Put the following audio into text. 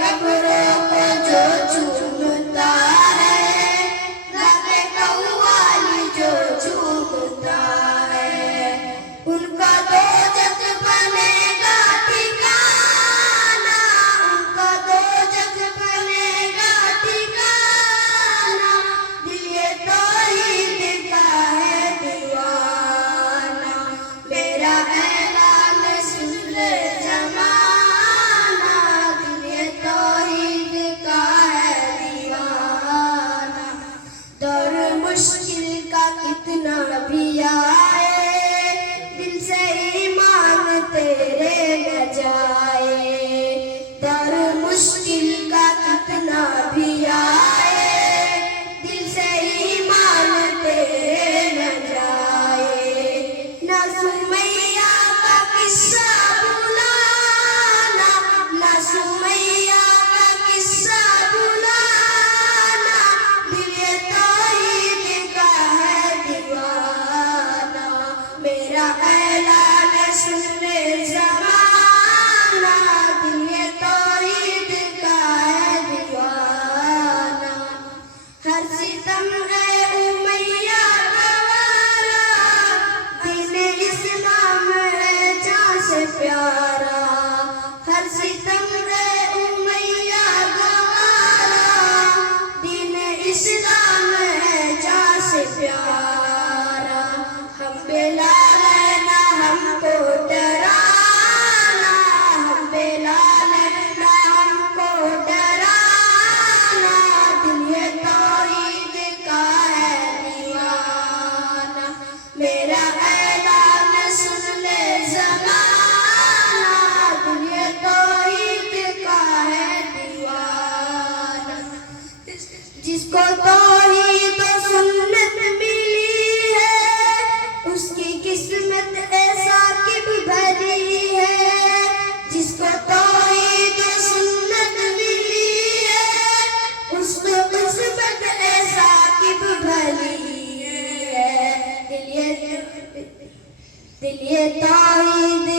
कब्रों को जो चूमता है, लबे कव्वाली जो चूमता है, उनका दोजख बनेगा ठिकाना, उनका दोजख बनेगा ठिकाना। दिल ये तौहीद का है दीवाना, मेरा ऐलान सुन ले ज़माना। दिल ये तौहीद का है दीवाना। दौर मुश्किल का कितना भी आए, दिल से ईमान तेरे न जाए। दौर मुश्किल का कितना भी आए, दिल से ईमान तेरे न जाए। ना सुमैया का किस्सा भुलाना, ना सुमैया का किस्सा भुलाना। दिल ये तौहीद का है दीवाना, मेरा ऐलान सुन ले ज़माना। दिल ये तौहीद का है दीवाना। हर सितम है उमैया गवारा, दीन इस्लाम है जान से प्यारा। हर सितम है उमैया गवारा, दीन इस्लाम है जान से प्यारा। हम बेलाल है ना हमको डराना, हम बेलाल है ना हमको डराना। दिल ये तौहीद का है दीवाना, मेरा ऐलान सुन ले ज़माना। दिल ये तौहीद का है दीवाना। जिसको तौहीद और सुन्नत मिली है, उसकी किस्मत ऐसा कि भरी है। जिसको तौहीद और सुन्नत मिली है, उसको किस्मत ऐसा कि भरी है। दिल ये तौहीद